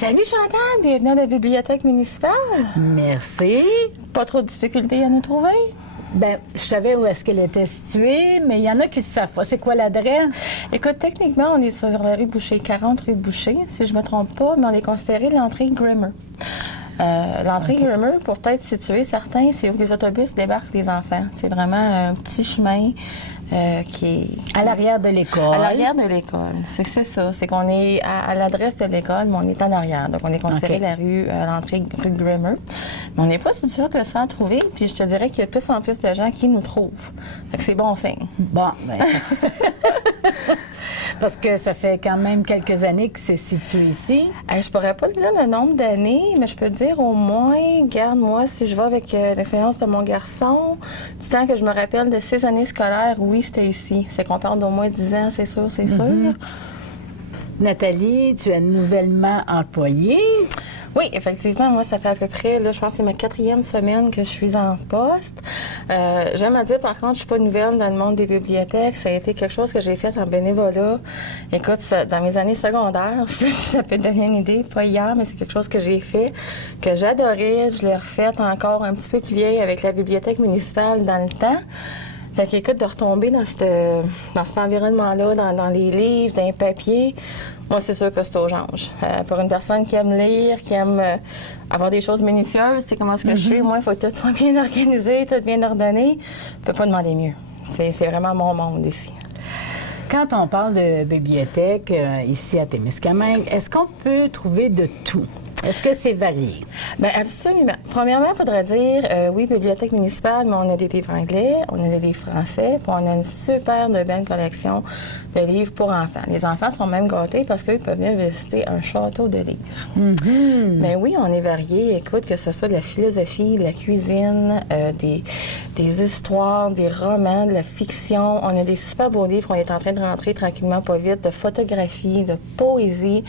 Salut Chantal, bienvenue à la bibliothèque municipale. Merci. Pas trop de difficultés à nous trouver? Bien, je savais où est-ce qu'elle était située, mais il y en a qui ne savent pas. C'est quoi l'adresse? Écoute, techniquement, on est sur la rue Boucher, 40 rue Boucher, si je ne me trompe pas, mais on est considéré l'entrée Grimmer. L'entrée Grimmer, pour peut-être situer certains, c'est où les autobus débarquent les enfants. C'est vraiment un petit chemin qui est... À l'arrière de l'école. À l'arrière de l'école. C'est ça. C'est qu'on est à l'adresse de l'école, mais on est en arrière. Donc, on est considéré la rue, l'entrée rue Grimmer. Mais on n'est pas si dur que ça à trouver. Puis, je te dirais qu'il y a de plus en plus de gens qui nous trouvent. Fait que c'est bon signe. Bon, bien. Parce que ça fait quand même quelques années que c'est situé ici. Je pourrais pas te dire le nombre d'années, mais je peux te dire au moins, regarde, moi, si je vais avec l'expérience de mon garçon, du temps que je me rappelle de 6 années scolaires, oui, c'était ici. C'est qu'on parle d'au moins 10 ans, c'est sûr, c'est sûr. Nathalie, tu es nouvellement employée. Oui, effectivement, moi, ça fait à peu près, là, je pense que c'est ma 4e semaine que je suis en poste. J'aime à dire, par contre, je suis pas nouvelle dans le monde des bibliothèques. Ça a été quelque chose que j'ai fait en bénévolat. Écoute, dans mes années secondaires, si ça peut te donner une idée, pas hier, mais c'est quelque chose que j'ai fait, que j'adorais. Je l'ai refait encore un petit peu plus vieille avec la bibliothèque municipale dans le temps. Fait qu'écoute, de retomber dans cet environnement-là, dans les livres, dans les papiers, moi, c'est sûr que c'est au change. Pour une personne qui aime lire, qui aime avoir des choses minutieuses, c'est comment est-ce que je suis. Moi, il faut que tout soit bien organisé, tout bien ordonné. Je peux pas demander mieux. C'est vraiment mon monde ici. Quand on parle de bibliothèque ici à Témiscamingue, est-ce qu'on peut trouver de tout? Est-ce que c'est varié? Bien, absolument. Premièrement, il faudrait dire, oui, bibliothèque municipale, mais on a des livres anglais, on a des livres français, puis on a une super de belle collection de livres pour enfants. Les enfants sont même gâtés parce qu'eux peuvent venir visiter un château de livres. Mais oui, on est varié. Écoute, que ce soit de la philosophie, de la cuisine, des histoires, des romans, de la fiction. On a des super beaux livres. On est en train de rentrer tranquillement, pas vite, de photographie, de poésie.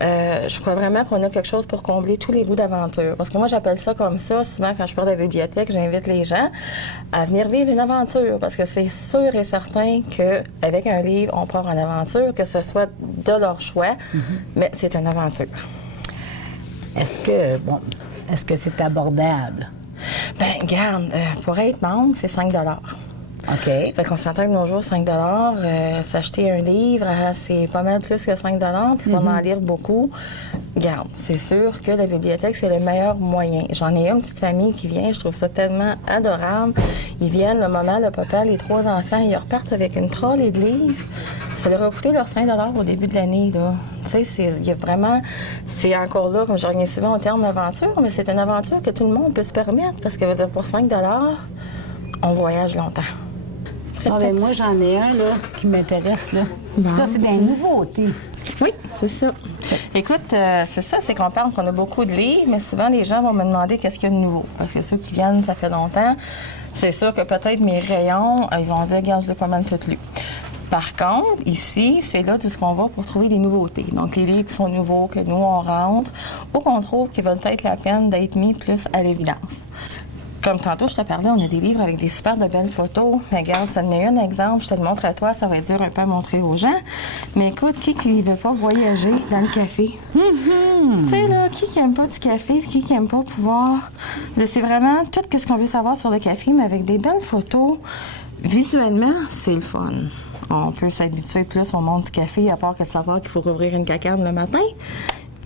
Je crois vraiment qu'on a quelque chose pour combler tous les goûts d'aventure. Parce que moi, j'appelle ça comme ça. Souvent, quand je parle de la bibliothèque, j'invite les gens à venir vivre une aventure. Parce que c'est sûr et certain qu'avec un livre, on part en aventure, que ce soit de leur choix, mais c'est une aventure. Est-ce que c'est abordable? Bien, regarde, pour être membre, c'est 5 $. OK. Fait qu'on s'entend que nos jours, 5 $, s'acheter un livre, c'est pas mal plus que 5 $, puis on en lire beaucoup. Regarde, c'est sûr que la bibliothèque, c'est le meilleur moyen. J'en ai une petite famille qui vient, je trouve ça tellement adorable. Ils viennent, le maman, le papa, les 3 enfants, ils repartent avec une trolley de livres. Ça leur a coûté leurs 5 $ au début de l'année, là. Tu sais, il y a vraiment... C'est encore là, comme je reviens souvent au terme aventure, mais c'est une aventure que tout le monde peut se permettre, parce que, veut dire, pour 5 $, on voyage longtemps. Ah, ben moi, j'en ai un là, qui m'intéresse. Là. Bon, ça, c'est des nouveautés. Oui, c'est ça. Écoute, c'est ça, c'est qu'on parle qu'on a beaucoup de livres, mais souvent, les gens vont me demander qu'est-ce qu'il y a de nouveau. Parce que ceux qui viennent, ça fait longtemps. C'est sûr que peut-être mes rayons, ils vont dire, regarde, je l'ai pas mal tout lu. Par contre, ici, c'est là tout ce qu'on va pour trouver des nouveautés. Donc, les livres qui sont nouveaux, que nous, on rentre, ou qu'on trouve qui valent peut-être la peine d'être mis plus à l'évidence. Comme tantôt, je te parlais, on a des livres avec des super de belles photos. Mais regarde, ça en est un exemple. Je te le montre à toi, ça va être dur un peu à montrer aux gens. Mais écoute, qui ne veut pas voyager dans le café? Tu sais, là, qui n'aime pas du café, puis qui n'aime pas pouvoir... C'est vraiment tout ce qu'on veut savoir sur le café, mais avec des belles photos. Visuellement, c'est le fun. On peut s'habituer plus au monde du café, à part que de savoir qu'il faut rouvrir une cacane le matin.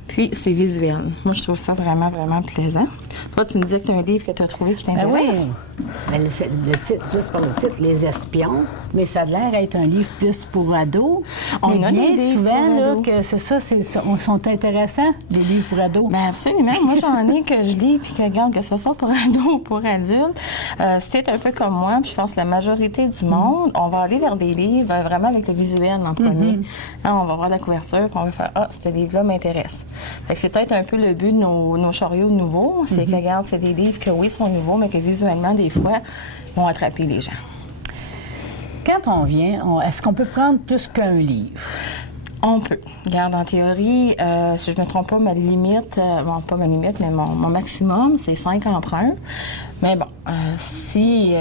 Puis, c'est visuel. Moi, je trouve ça vraiment, vraiment plaisant. Toi, tu me disais que tu as un livre que tu as trouvé qui t'intéresse. Ben oui. Mais le titre, juste par le titre, Les Espions, mais ça a l'air d'être un livre plus pour ados. On mais a bien des livres souvent, pour là, ados. que c'est ça, sont intéressants, les livres pour ados. Bien, absolument. Moi, j'en ai que je lis, puis que, regarde, que ce soit pour ados ou pour adultes. C'est un peu comme moi, puis je pense que la majorité du monde, on va aller vers des livres vraiment avec le visuel en premier. Là, on va voir la couverture, puis on va faire « Ah, ce livre-là m'intéresse ». Fait que c'est peut-être un peu le but de nos chariots nouveaux, c'est que, regarde, c'est des livres que, oui, sont nouveaux, mais que visuellement, des fois, vont attraper les gens. Quand on vient, est-ce qu'on peut prendre plus qu'un livre? On peut. Regarde, en théorie, si je ne me trompe pas, ma limite, bon, pas ma limite, mais mon maximum, c'est 5 emprunts. Mais bon, si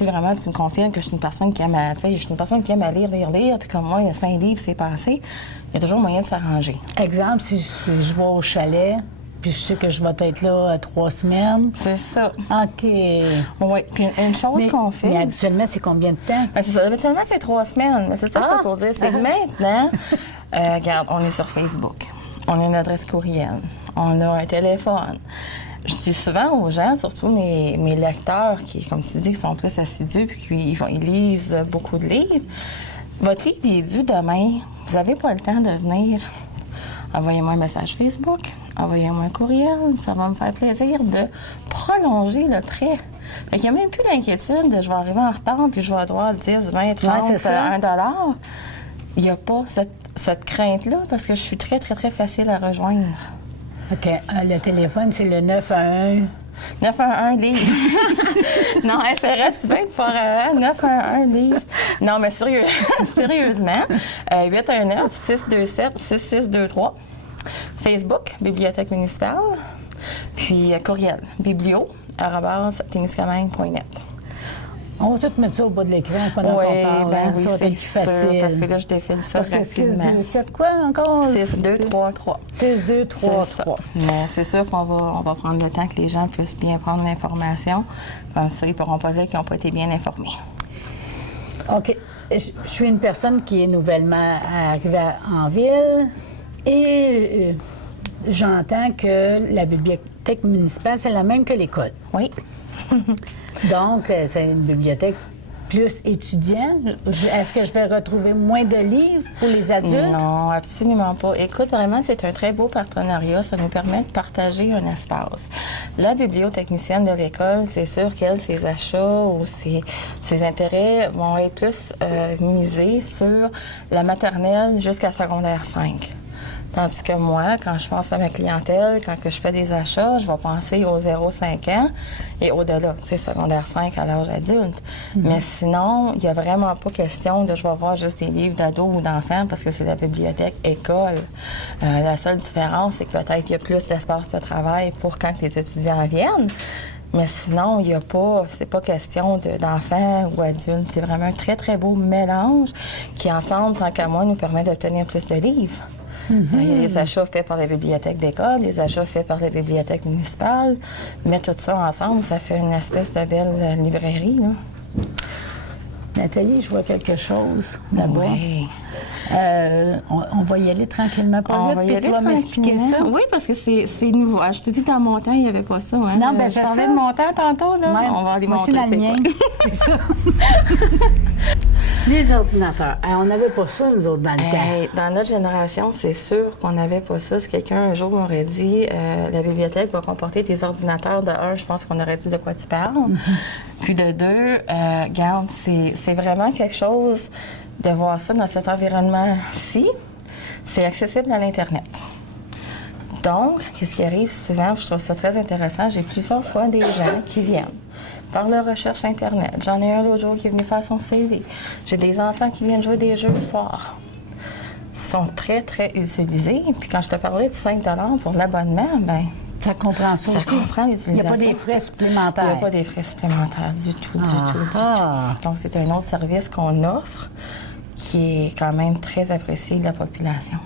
vraiment tu me confirmes que je suis une personne qui aime à, je suis une personne qui aime à lire, puis comme moi, il y a 5 livres, c'est passé, il y a toujours moyen de s'arranger. Exemple, si je vais au chalet, puis je sais que je vais être là 3 semaines. C'est ça. OK. Oui. Puis une chose qu'on fait. Mais habituellement, c'est combien de temps? Ben, c'est ça. Habituellement, c'est 3 semaines. Mais c'est ça que je fais pour dire. C'est que maintenant, regarde, on est sur Facebook. On a une adresse courriel. On a un téléphone. Je dis souvent aux gens, surtout mes lecteurs qui, comme tu dis, qui sont plus assidus puis ils lisent beaucoup de livres, votre livre est dû demain. Vous n'avez pas le temps de venir. Envoyez-moi un message Facebook, envoyez-moi un courriel. Ça va me faire plaisir de prolonger le prêt. Fait qu'il n'y a même plus l'inquiétude de je vais arriver en retard puis je vais devoir 10, 20, 30, $1. Il n'y a pas cette crainte-là parce que je suis très, très, très facile à rejoindre. OK. Le téléphone, c'est le 911. 911 livre. Non, c'est vrai, tu veux être pour 911 livre. Non, mais sérieusement, 819-627-6623. Facebook, Bibliothèque municipale. Puis courriel, biblio@témiscamingue.net. On va tout mettre ça au bas de l'écran pendant qu'on parle. Ben oui, ça va c'est être plus facile. parce que là, je défile ça rapidement. 627 quoi encore? 6233. 6233. Mais c'est sûr qu'on va prendre le temps que les gens puissent bien prendre l'information. Comme ça, ils ne pourront pas dire qu'ils n'ont pas été bien informés. OK. Je suis une personne qui est nouvellement arrivée en ville et j'entends que la bibliothèque municipale, c'est la même que l'école. Oui. Donc, c'est une bibliothèque plus étudiant. Est-ce que je vais retrouver moins de livres pour les adultes? Non, absolument pas. Écoute, vraiment, c'est un très beau partenariat. Ça nous permet de partager un espace. La bibliotechnicienne de l'école, c'est sûr qu'elle, ses achats ou ses intérêts vont être plus misés sur la maternelle jusqu'à secondaire 5. Tandis que moi, quand je pense à ma clientèle, quand que je fais des achats, je vais penser aux 0-5 ans et au-delà, tu sais, secondaire 5 à l'âge adulte. Mais sinon, il n'y a vraiment pas question de je vais voir juste des livres d'ados ou d'enfants parce que c'est la bibliothèque école. La seule différence, c'est que peut-être il y a plus d'espace de travail pour quand les étudiants viennent. Mais sinon, il n'y a pas, c'est pas question d'enfants ou adultes. C'est vraiment un très, très beau mélange qui, ensemble, tant qu'à moi, nous permet d'obtenir plus de livres. Il y a des achats faits par la bibliothèque d'école, des achats faits par la bibliothèque municipale. Mais tout ça ensemble, ça fait une espèce de belle librairie, là. Nathalie, je vois quelque chose là-bas. Oui. On va y aller tranquillement, pas vite, puis tu vas m'expliquer ça. Oui, parce que c'est nouveau. Ah, je te dis que dans mon temps, il n'y avait pas ça. Hein? Non, ben je parlais de mon temps tantôt, là. Ouais, on va aller voici montrer la mienne. C'est ça. Les ordinateurs. On n'avait pas ça, nous autres, dans le temps. Dans notre génération, c'est sûr qu'on n'avait pas ça. Si quelqu'un, un jour, m'aurait dit la bibliothèque va comporter des ordinateurs, de un, je pense qu'on aurait dit de quoi tu parles. Puis de deux, regarde, c'est vraiment quelque chose de voir ça dans cet environnement-ci. C'est accessible à l'Internet. Donc, qu'est-ce qui arrive souvent, je trouve ça très intéressant, j'ai plusieurs fois des gens qui viennent par leur recherche Internet. J'en ai un l'autre jour qui est venu faire son CV. J'ai des enfants qui viennent jouer des jeux le soir. Ils sont très, très utilisés. Puis quand je te parlais de 5 $ pour l'abonnement, bien, ça comprend ça aussi. Ça comprend l'utilisation. Il n'y a pas des frais supplémentaires. Il n'y a pas des frais supplémentaires du tout, du tout. Donc, c'est un autre service qu'on offre qui est quand même très apprécié de la population.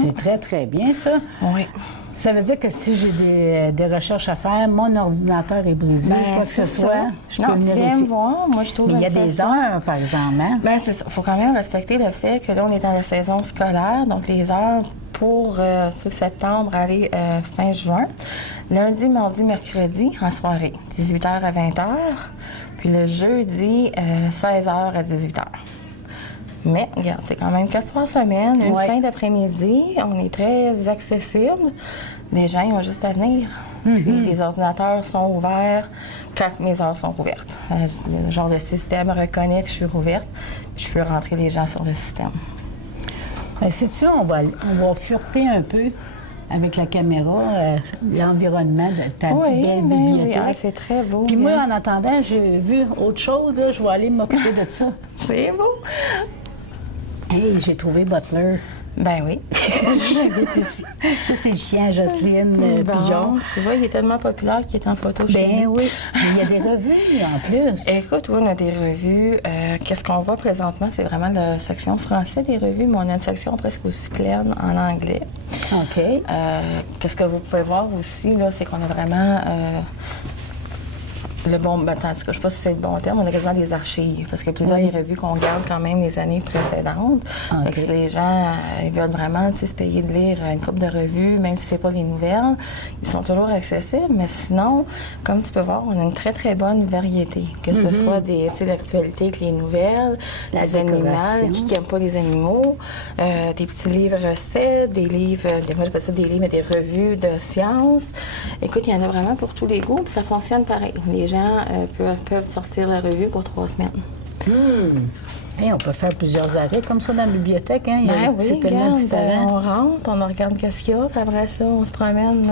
C'est très, très bien, ça. Oui. Ça veut dire que si j'ai des recherches à faire, mon ordinateur est brisé, quoi que ce soit, je peux venir viens ici. me voir. Moi, je trouve. Mais il y a des heures, par exemple, hein? Bien, c'est ça. Il faut quand même respecter le fait que là, on est dans la saison scolaire, donc les heures pour sur septembre, aller fin juin. Lundi, mardi, mercredi, en soirée, 18h à 20h. Puis le jeudi, 16h à 18h. Mais, regarde, c'est quand même 4 soirs semaine, une fin d'après-midi. On est très accessible. Les gens, ils ont juste à venir. Puis les ordinateurs sont ouverts quand mes heures sont ouvertes. Le genre de système reconnaît que je suis ouverte. Je peux rentrer les gens sur le système. Bien, sais-tu, on va fureter un peu avec la caméra l'environnement de ta belle bibliothèque. Oui, c'est très beau. Puis moi, en attendant, j'ai vu autre chose. Là, je vais aller m'occuper de ça. C'est beau. Hey, j'ai trouvé Butler. Ben oui. J'habite ici. Ça, c'est le chien Jocelyne, le Bon, pigeon. tu vois, il est tellement populaire qu'il est en photo chez Ben nous. oui. Mais il y a des revues en plus. Écoute, oui, on a des revues. Qu'est-ce qu'on voit présentement? C'est vraiment la section français des revues, mais on a une section presque aussi pleine en anglais. OK. Qu'est-ce que vous pouvez voir aussi, là, c'est qu'on a vraiment le bon... Ben, en tout cas, je ne sais pas si c'est le bon terme, on a quasiment des archives, parce qu'il y a plusieurs Oui. des revues qu'on garde quand même les années précédentes. OK. Fait que si les gens ils veulent vraiment se payer de lire une couple de revues, même si ce n'est pas les nouvelles, ils sont toujours accessibles. Mais sinon, comme tu peux voir, on a une très, très bonne variété. Que ce soit des l'actualité avec les nouvelles, La les animaux, décoration. qui n'aiment pas les animaux, des petits livres recettes, des livres, moi j'appelle ça des livres, mais des revues de sciences. Écoute, il y en a vraiment pour tous les goûts, puis ça fonctionne pareil. Les gens peuvent sortir la revue pour 3 semaines. Hey, on peut faire plusieurs arrêts comme ça dans la bibliothèque. Hein? Ben oui, C'est tellement regarde, différent. on rentre, on regarde qu'est-ce qu'il y a, puis après ça, on se promène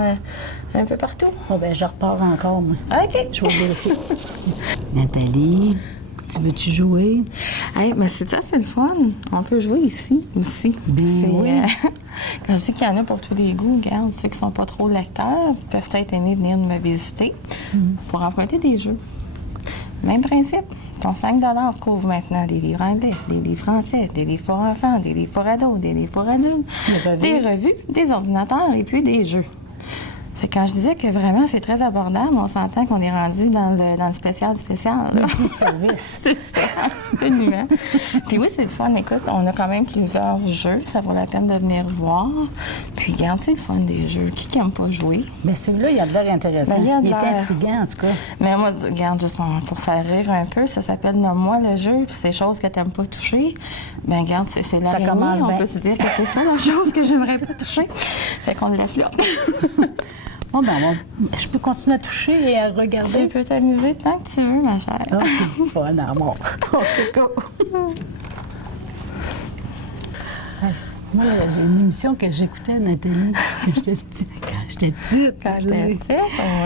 un peu partout. Bon, ben, je repars encore, moi. OK. Je vais vérifier. Nathalie, tu veux-tu jouer? Hey, mais c'est ça, c'est le fun. On peut jouer ici aussi. Ben C'est, oui. quand je dis qu'il y en a pour tous les goûts, regarde, ceux qui sont pas trop lecteurs peuvent peut-être aimer venir me visiter pour emprunter des jeux. Même principe. Ton 5 couvre maintenant des livres anglais, des livres français, des livres pour enfants, des livres pour ados, des livres pour adultes, des revues, des ordinateurs et puis des jeux. Fait que quand je disais que vraiment c'est très abordable, on s'entend qu'on est rendu dans le spécial du spécial. Là. Petit service. C'est ça, absolument. Puis oui, c'est le fun. Écoute, on a quand même plusieurs jeux. Ça vaut la peine de venir voir. Puis regarde, c'est le fun des jeux. Qui n'aime pas jouer? Bien, celui-là, il a de l'air intéressant. Ben, il y a de est l'air. intriguant, en tout cas. Mais moi, regarde, juste pour faire rire un peu, ça s'appelle Nomme-moi le jeu. Puis ces choses que tu n'aimes pas toucher, ben regarde, c'est l'araignée. commence On bien. peut se dire que c'est ça la chose que j'aimerais pas toucher. Fait qu'on le laisse là. Bon, ben, je peux continuer à toucher et à Tu regarder. peux t'amuser tant que tu veux, ma chère. Ah, c'est fun, amour. Oh, c'est cool. Moi, j'ai une émission que j'écoutais à Nathalie quand j'étais petite. Quand t'es petite,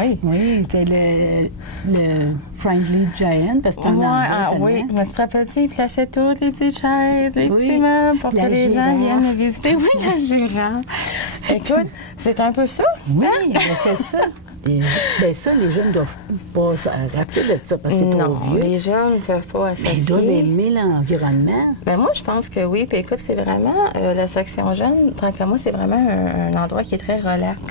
oui. Oui, c'était le Friendly Giant, parce que c'était en Ouais, anglais oui. seulement. Mais tu te rappelles-tu, il plaçait toutes les petites chaises, les Oui. petits meubles pour La que les gens girafe. viennent me visiter. Oui, la girafe. Écoute, c'est un peu ça. Oui, ben, c'est ça. Et, ben ça, les jeunes ne doivent pas se rappeler de ça parce que c'est trop Non, vieux. les jeunes ne peuvent pas Mais ils doivent associer. aimer l'environnement. Ben moi, je pense que oui. Puis écoute, c'est vraiment, la section jeune, tant que moi, c'est vraiment un endroit qui est très relax.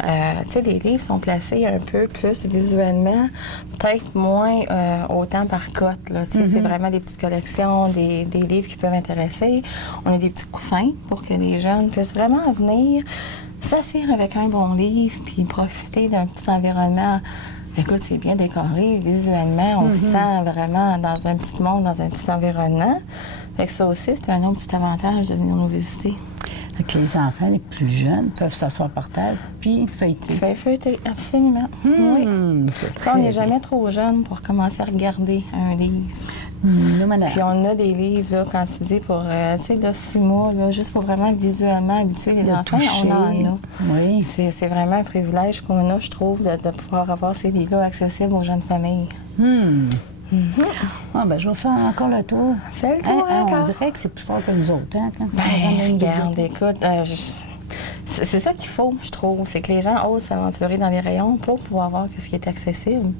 Tu sais, les livres sont placés un peu plus visuellement, peut-être moins autant par cote. Là. Tu sais, c'est vraiment des petites collections, des livres qui peuvent intéresser. On a des petits coussins pour que les jeunes puissent vraiment venir s'asseoir avec un bon livre puis profiter d'un petit environnement. Écoute, c'est bien décoré visuellement. On se sent vraiment dans un petit monde, dans un petit environnement. Fait que ça aussi, c'est un autre petit avantage de venir nous visiter. Donc, les enfants les plus jeunes peuvent s'asseoir par terre puis feuilleter. Feuilleter, absolument. Oui. C'est Ça, on très n'est jamais trop jeune pour commencer à regarder un livre. Non, madame. Puis on a des livres, là, quand tu dis, pour, tu sais, de 6 mois, là, juste pour vraiment visuellement habituer les De enfants, toucher. on en a. Oui. C'est vraiment un privilège qu'on a, je trouve, de pouvoir avoir ces livres-là accessibles aux jeunes familles. Ah, ben, je vais faire encore le tour. Fais le tour On encore. dirait que c'est plus fort que nous autres, hein, quand Ben, on ramène des regarde, livres. écoute, c'est ça qu'il faut, je trouve. C'est que les gens osent s'aventurer dans les rayons pour pouvoir voir ce qui est accessible.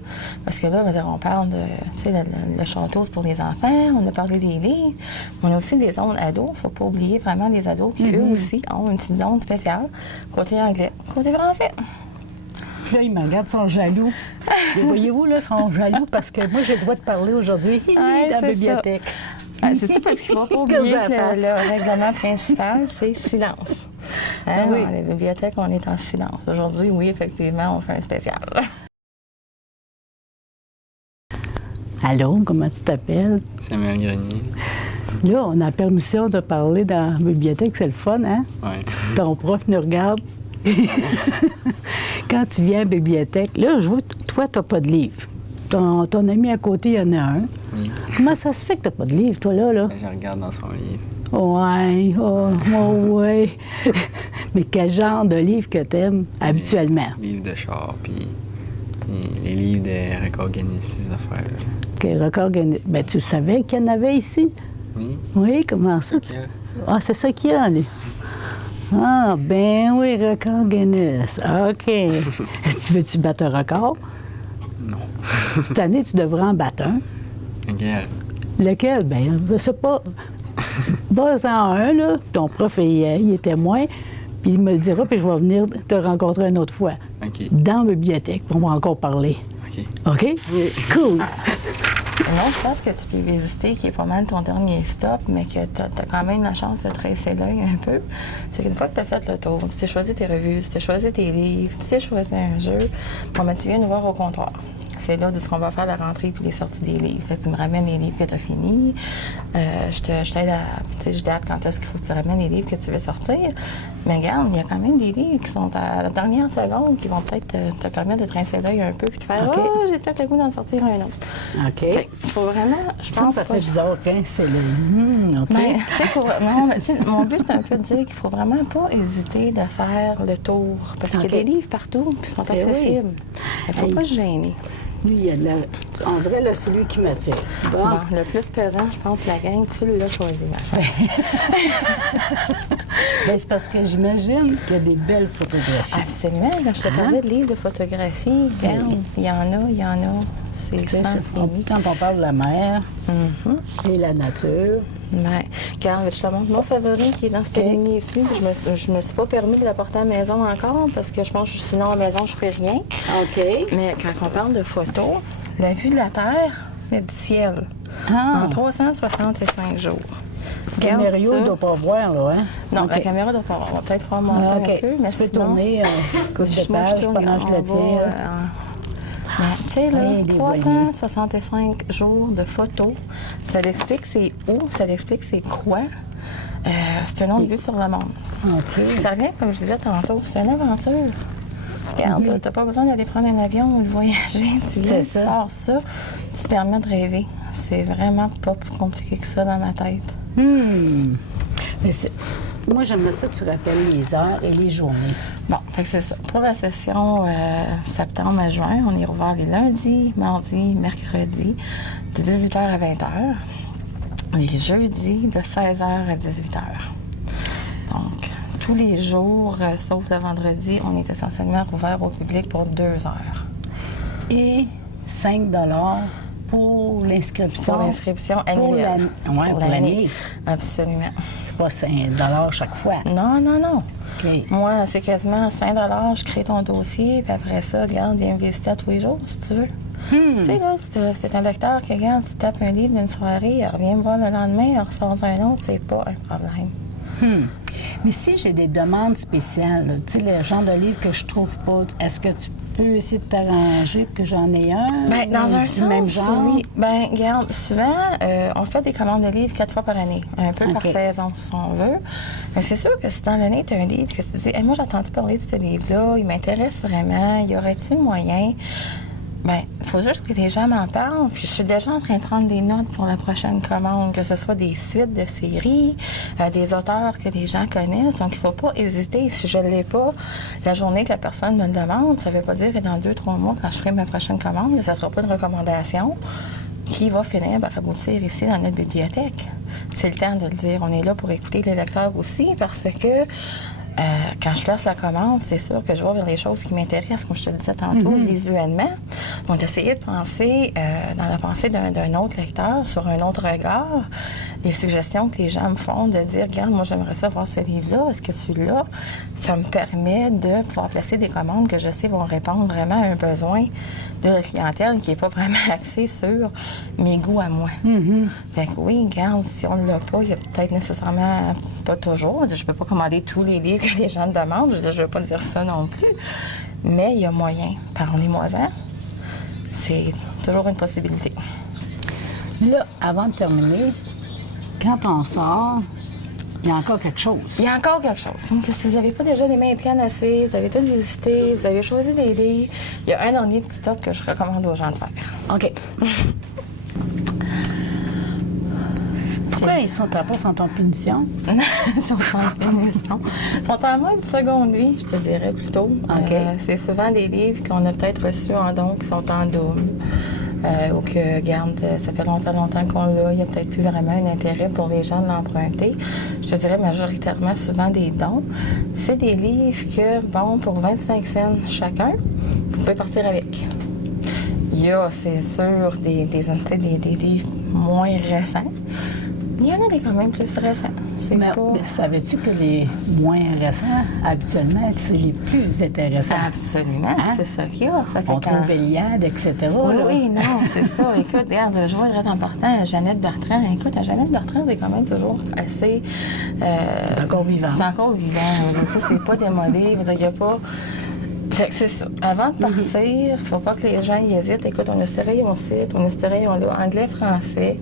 Parce que là, je veux dire, on parle de, tu sais, le château, c'est pour les enfants, on a parlé des livres, mais on a aussi des zones ados. Il ne faut pas oublier vraiment les ados qui, eux aussi, ont une petite zone spéciale, côté anglais, côté français. Puis là, ils me regardent, ils sont jaloux. Et voyez-vous, là, ils sont jaloux parce que moi, j'ai le droit de parler aujourd'hui Ouais, dans la c'est bibliothèque. Ah, c'est ça, parce qu'il ne faut pas Que oublier ça que passe. le règlement principal, c'est silence. Hein, oui. Dans les bibliothèques, on est en silence. Aujourd'hui, oui, effectivement, on fait un spécial. Allô, comment tu t'appelles? Samuel Grenier. Là, on a permission de parler dans la bibliothèque, c'est le fun, hein? Ouais. Ton prof nous regarde. Quand tu viens à la bibliothèque, là, je vois que toi, tu n'as pas de livre. Ton ami à côté, il y en a un. Oui. Comment ça se fait que tu n'as pas de livre, toi, là? Je regarde dans son livre. Ouais, ouais. Mais quel genre de livre que tu aimes habituellement? Les livres de char, puis les livres de records Guinness, puis ces affaires-là. Que record, ben, tu savais qu'il y en avait ici? Oui. Oui, comment ça? qu'il y a. Ah, c'est ça qu'il y a, lui. Ah, ben oui, record Guinness. OK. Tu veux-tu battre un record? Non. Cette année, tu devrais en battre un. Lequel? Lequel? Ben, je sais pas. Bas-en un, là. Ton prof, il est témoin. Puis il me le dira, puis je vais venir te rencontrer une autre fois. OK. Dans la bibliothèque, puis on va encore parler. OK. OK? Cool. Non, je pense que tu peux visiter, qui est pas mal ton dernier stop, mais que tu as quand même la chance de tresser l'œil un peu. C'est qu'une fois que tu as fait le tour, tu t'es choisi tes revues, tu t'es choisi tes livres, tu t'es choisi un jeu, bon, ben, tu viens nous voir au comptoir. C'est là qu'on va faire la rentrée puis les sorties des livres. Fait que tu me ramènes les livres que tu as finis. Je t'aide à. Tu sais, je date quand est-ce qu'il faut que tu ramènes les livres que tu veux sortir. Mais regarde, il y a quand même des livres qui sont à la dernière seconde qui vont peut-être te permettre de trincer l'œil un peu puis de faire OK. oh, j'ai peut-être le goût d'en sortir un autre. OK. Fait qu'il faut vraiment. Je pense Ça pas. fait bizarre, hein? C'est le. OK. Mais, tu sais, non, mais, tu sais, mon but, c'est un peu de dire qu'il faut vraiment pas hésiter de faire le tour. Parce qu'il y a OK. des livres partout, puis ils sont Eh oui. accessibles. Il faut Hey. pas se gêner. Lui, il y a de la. On dirait, là, c'est lui qui m'attire. Bon. Bon, le plus pesant, je pense, la gang, tu l'as choisi. Ben, c'est parce que j'imagine qu'il y a des belles photographies. Absolument. Là, je te parlais de livres de photographie. Regarde, il y en a. C'est Ça, sans c'est- fini. Quand on parle de la mer et la nature, Mais, regarde, je te montre mon favori qui est dans cette OK. lignée ici. Je me suis pas permis de l'apporter à la maison encore parce que je pense que sinon à la maison, je ferais rien. OK. Mais quand on parle de photos, la vue de la Terre et du ciel Ah, en 365 jours. Regarde Mario ça. ne doit pas voir, là, hein? Non, OK. la caméra doit pas. On va peut-être faire monter Ah, un OK. peu, mais Tu peux sinon, tourner coupe de moi, je page tourne pendant que je en le bas, tire. mais tu sais, là, Rien des 365 jours de photos, ça l'explique c'est où, ça l'explique c'est quoi. C'est un autre vue sur le monde. OK. Ça revient, comme je disais tantôt, c'est une aventure. Regarde, tu n'as pas besoin d'aller prendre un avion ou de voyager. Tu viens, tu C'est ça. sors ça, tu te permets de rêver. C'est vraiment pas plus compliqué que ça dans ma tête. Mais moi, j'aimerais ça que tu rappelles les heures et les journées. Bon, fait que c'est ça. Pour la session septembre à juin, on est ouvert les lundis, mardis, mercredis, de 18h à 20h. Les jeudis, de 16h à 18h. Donc, tous les jours, sauf le vendredi, on est essentiellement ouvert au public pour 2 heures. Et 5 pour l'inscription. Pour l'inscription Pour annuelle. l'année. Ouais, pour l'année. Absolument. C'est pas 5 chaque fois. Non, non, non. OK. Moi, c'est quasiment 5 je crée ton dossier, puis après ça, regarde, viens me visiter à tous les jours, si tu veux. Tu sais, là, c'est un lecteur qui, regarde, tu tapes un livre d'une soirée, il revient me voir le lendemain, il ressort un autre, c'est pas un problème. Mais si j'ai des demandes spéciales, là, tu sais, le genre de livre que je trouve pas, est-ce que tu peux essayer de t'arranger pour que j'en ai un? Bien, dans un du sens, même genre? oui. Bien, regarde, souvent, on fait des commandes de livres 4 fois par année, un peu par OK. saison, si on veut. Mais c'est sûr que si dans l'année, tu as un livre que tu te dis, hey, moi, j'ai entendu parler de ce livre-là, il m'intéresse vraiment, y aurait-il moyen? Bien, il faut juste que les gens m'en parlent. Puis je suis déjà en train de prendre des notes pour la prochaine commande, que ce soit des suites de séries, des auteurs que les gens connaissent. Donc, il ne faut pas hésiter. Si je ne l'ai pas, la journée que la personne me le demande, ça ne veut pas dire que dans 2-3 mois, quand je ferai ma prochaine commande, ça ne sera pas une recommandation qui va finir par aboutir ici dans notre bibliothèque. C'est le temps de le dire. On est là pour écouter les lecteurs aussi parce que quand je place la commande, c'est sûr que je vais vers les choses qui m'intéressent, comme je te le disais tantôt, visuellement. Donc, d'essayer de penser dans la pensée d'un autre lecteur, sur un autre regard, les suggestions que les gens me font, de dire, regarde, moi, j'aimerais ça voir ce livre-là, est-ce que tu l'as? Ça me permet de pouvoir placer des commandes que je sais vont répondre vraiment à un besoin de la clientèle qui n'est pas vraiment axé sur mes goûts à moi. Fait que oui, regarde, si on ne l'a pas, il y a peut-être nécessairement, pas toujours, je ne peux pas commander tous les livres que les gens me demandent, je ne veux pas dire ça non plus, mais il y a moyen. Parlez-moi-en. C'est toujours une possibilité. Là, avant de terminer, quand on sort, il y a encore quelque chose. Il y a encore quelque chose. Donc, si vous n'avez pas déjà les mains pleines assez, vous avez tout visité, vous avez choisi des livres, il y a un dernier petit top que je recommande aux gens de faire. OK. Pourquoi ils sont à pas sans ton punition? Ils sont en pénition. Ils sont en mode seconde vie, je te dirais plutôt. OK. C'est souvent des livres qu'on a peut-être reçus en don qui sont en double. ou que, regarde, ça fait longtemps qu'on l'a, il n'y a peut-être plus vraiment un intérêt pour les gens de l'emprunter. Je te dirais majoritairement souvent des dons. C'est des livres que, bon, pour 25 cents chacun, vous pouvez partir avec. Il y a, c'est sûr, des livres moins récents. Il y en a des quand même plus récents. C'est Mais pas... savais-tu que les moins récents, habituellement, c'est les plus intéressants? Absolument, Hein? c'est ça qu'il y a. Ça fait On trouve Eliade, etc. Oui, là. oui, non, c'est ça. Écoute, regarde, je vois très important, Jeannette Bertrand. Écoute, Jeannette Bertrand, c'est quand même toujours assez... C'est encore vivant. C'est encore vivant. Je veux dire, c'est pas démodé. Je veux dire, il n'y a pas... Fait que c'est ça. Avant de partir, il ne faut pas que les gens y hésitent. Écoute, on a ce site, on a ce rayon là, anglais, français.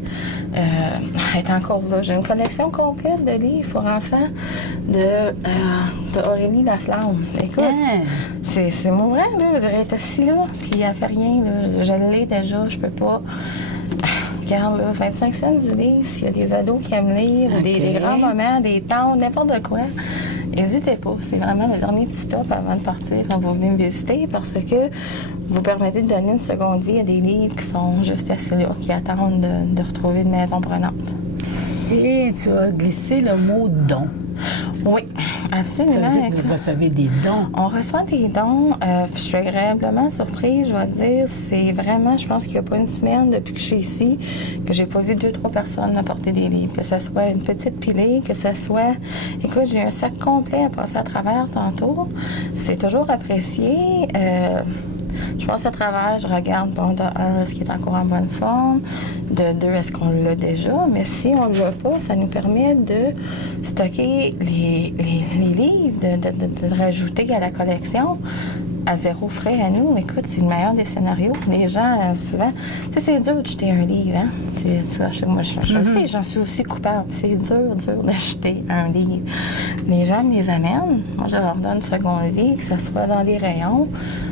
Elle est encore là. J'ai une collection complète de livres pour enfants de Aurélie Laflamme. Écoute, Hein? c'est mon vrai, là. Je veux dire, elle est assise là, puis elle fait rien, là. Je l'ai déjà, je peux pas... Regarde, là, 25 cents du livre, s'il y a des ados qui aiment lire, ou des OK. grands moments, des temps, n'importe quoi, n'hésitez pas. C'est vraiment le dernier petit stop avant de partir quand vous venez me visiter, parce que vous permettez de donner une seconde vie à des livres qui sont juste assis là, qui attendent de retrouver une maison prenante. Et tu as glissé le mot don. Oui, Ça absolument. veut dire que Écoute, vous recevez des dons. on reçoit des dons, puis je suis agréablement surprise, je dois te dire. C'est vraiment, je pense qu'il n'y a pas une semaine depuis que je suis ici que j'ai pas vu 2-3 personnes m'apporter des livres. Que ce soit une petite pilée, que ce soit... Écoute, j'ai un sac complet à passer à travers tantôt. C'est toujours apprécié. Je passe à travers, je regarde, bon, de 1, est-ce qu'il est encore en bonne forme? De 2, est-ce qu'on l'a déjà? Mais si on ne l'a pas, ça nous permet de stocker les livres, de rajouter à la collection à zéro frais à nous. Écoute, c'est le meilleur des scénarios. Les gens, souvent, tu sais, c'est dur d'acheter un livre, hein? Moi, je sais, j'en suis aussi coupable. C'est dur d'acheter un livre. Les gens me les amènent. Moi, je leur donne une seconde vie, que ce soit dans les rayons.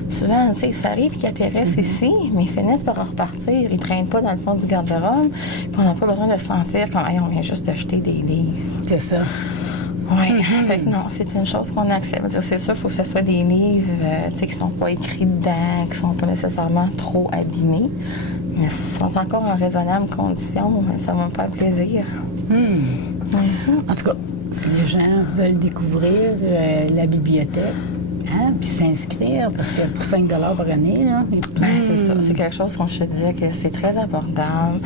Souvent, tu sais, ça arrive qu'ils atterrissent ici, mais ils finissent par repartir. Ils ne traînent pas dans le fond du garde-robe. Puis on n'a pas besoin de se sentir comme, hey, on vient juste d'acheter des livres. C'est ça. Oui, fait que non, c'est une chose qu'on accepte. C'est sûr, il faut que ce soit des livres tu sais, qui ne sont pas écrits dedans, qui ne sont pas nécessairement trop abîmés, mais s'ils sont encore en raisonnable condition, ça va me faire plaisir. En tout cas, si les gens veulent découvrir la bibliothèque, hein, puis s'inscrire, parce que pour 5 par année, là, Ben, c'est ça. C'est quelque chose qu'on je te disais que c'est très abordable.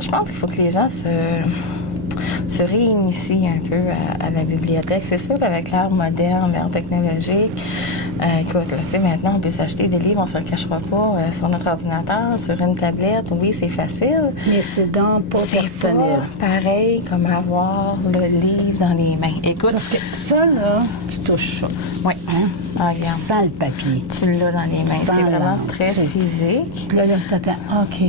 Je pense qu'il faut que les gens se réinitient un peu à la bibliothèque. C'est sûr qu'avec l'ère moderne, l'ère technologique, écoute, là, tu sais, maintenant, on peut s'acheter des livres, on ne se le cachera pas, sur notre ordinateur, sur une tablette. Oui, c'est facile. mais c'est donc pas C'est personnel. pas pareil comme avoir le livre dans les mains. Écoute, Parce que ça, là, tu touches ça. oui, ah, Tu regarde, sens le papier. tu l'as dans les mains. Sans C'est vraiment l'encre. très physique. Puis là, t'attends, OK.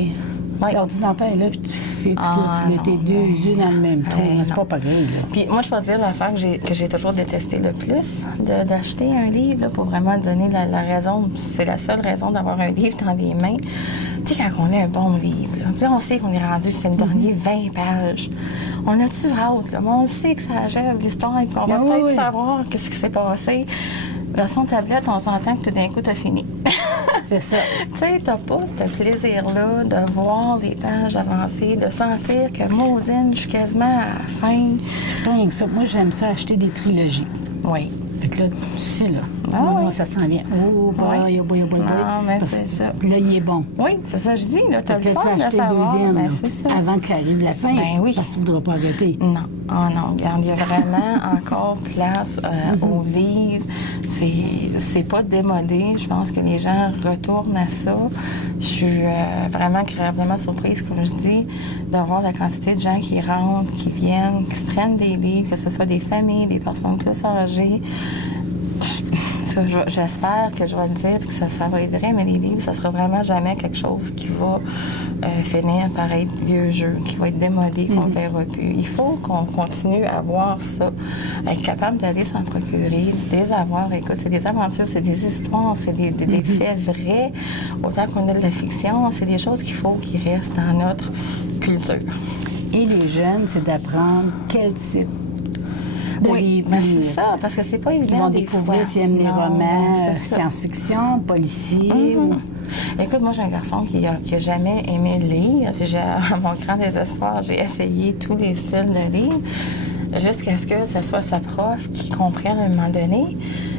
Ouais. L'ordinateur est là, puis tu fais Ah, tes non, deux ouais. yeux dans le même trou. Ouais, C'est non. pas pareil, là. Puis moi, je peux dire l'affaire que j'ai toujours détesté le plus, d'acheter un livre là, pour vraiment donner la raison. C'est la seule raison d'avoir un livre dans les mains. Tu sais, quand on a un bon livre, là, puis là, on sait qu'on est rendu, c'est le dernier 20 pages. On a-tu hâte, là? Mais on sait que ça achève l'histoire et qu'on va Oui, peut-être oui. savoir qu'est-ce qui s'est passé. Version tablette, on s'entend que tout d'un coup, t'as fini. C'est ça. Tu sais, t'as pas ce plaisir-là de voir les pages avancer, de sentir que Maudine, je suis quasiment à la fin. C'est pas rien que ça. Moi, j'aime ça acheter des trilogies. Oui. Fait que là, tu sais, là, Ah là, oui. ça s'en vient. Oh, boy, Oui. oh boy, oh boy, oh boy. Non, mais Parce c'est que ça. Puis là, il est bon. Oui, c'est ça que je dis, là. T'as Fait le que là, fun tu de vas acheter le savoir, deuxième, mais là, c'est ça. avant qu'arrive la fin. Ben oui. Parce que tu ne voudras pas arrêter. Non, oh non, regarde, il y a vraiment encore place aux livres. C'est pas démodé. Je pense que les gens retournent à ça. Je suis vraiment agréablement surprise, comme je dis, d'avoir la quantité de gens qui rentrent, qui viennent, qui se prennent des livres, que ce soit des familles, des personnes plus âgées. J'espère que je vais le dire que ça va être vrai, mais les livres, ça sera vraiment jamais quelque chose qui va finir par être vieux jeu, qui va être démodé, qu'on ne verra plus. Il faut qu'on continue à voir ça, être capable d'aller s'en procurer, les avoir. Écoute, c'est des aventures, c'est des histoires, c'est des faits vrais. Autant qu'on a de la fiction, c'est des choses qu'il faut qu'ils restent dans notre culture. Et les jeunes, c'est d'apprendre quel type de Oui, livres. mais c'est ça, parce que c'est pas Ils évident vont des découvrir fois. s'ils aiment les Non, romans, ben, c'est ça. science-fiction, policiers. ou- Écoute, moi, j'ai un garçon qui a jamais aimé lire. À mon grand désespoir, j'ai essayé tous les styles de livres jusqu'à ce que ce soit sa prof qui comprenne à un moment donné,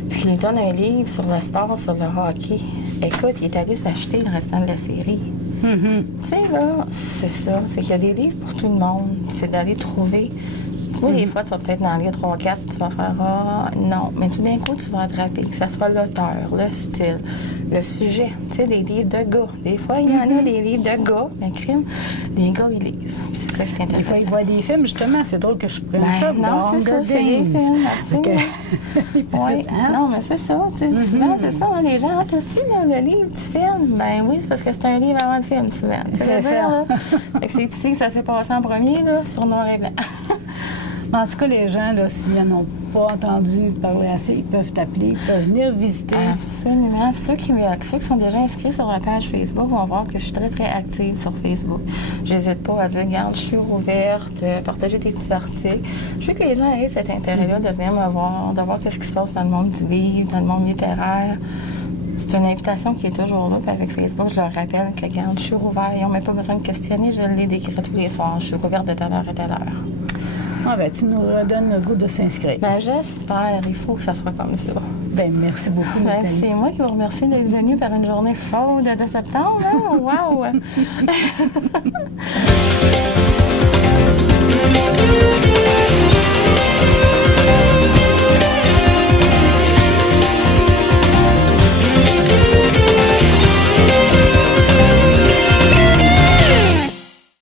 puis il lui donne un livre sur le sport, sur le hockey. Écoute, il est allé s'acheter le restant de la série. Mhm. Tu sais, là, c'est ça. C'est qu'il y a des livres pour tout le monde. Puis c'est d'aller trouver. Tu vois, des fois, tu vas peut-être en lire 3-4, tu vas faire ah, non. Mais tout d'un coup, tu vas attraper, que ce soit l'auteur, le style, le sujet. Tu sais, des livres de gars. Des fois, il y en a des livres de gars, mais crime, les gars, ils lisent. Puis c'est ça qui est Des fois, ils intéressant. voient des films, justement. C'est drôle que je prenne Ben, ça. non, dans c'est ça, Hunger c'est des Games. films, Fait que- Oui, Hein? non, mais c'est ça. Tu sais, souvent, c'est ça. Hein, les gens, ah, t'as-tu le livre du film? Ben oui, c'est parce que c'est un livre avant le film, souvent. Tu sais, C'est je veux ça. dire, là. Fait que c'est ici que ça s'est passé en premier, là, sur noir et blanc. En tout cas, les gens, là, s'ils n'en ont pas entendu parler assez, ils peuvent t'appeler, ils peuvent venir visiter. Absolument. Ceux qui sont déjà inscrits sur la page Facebook vont voir que je suis très, très active sur Facebook. J'hésite pas à dire, regarde, je suis ouverte, partager des petits articles. Je veux que les gens aient cet intérêt-là de venir me voir, de voir qu'est-ce qui se passe dans le monde du livre, dans le monde littéraire. C'est une invitation qui est toujours là. Puis avec Facebook, je leur rappelle que, regarde, je suis ouverte. Ils n'ont même pas besoin de questionner. Je l'ai décrit tous les soirs. Je suis ouverte de telle heure à telle heure. Ah, ben, tu nous redonnes le goût de s'inscrire. Ben, j'espère. Il faut que ça soit comme ça. Ben, merci beaucoup, Ben, Nathalie. c'est moi qui vous remercie d'être venu par une journée chaude de septembre. Hein? Wow!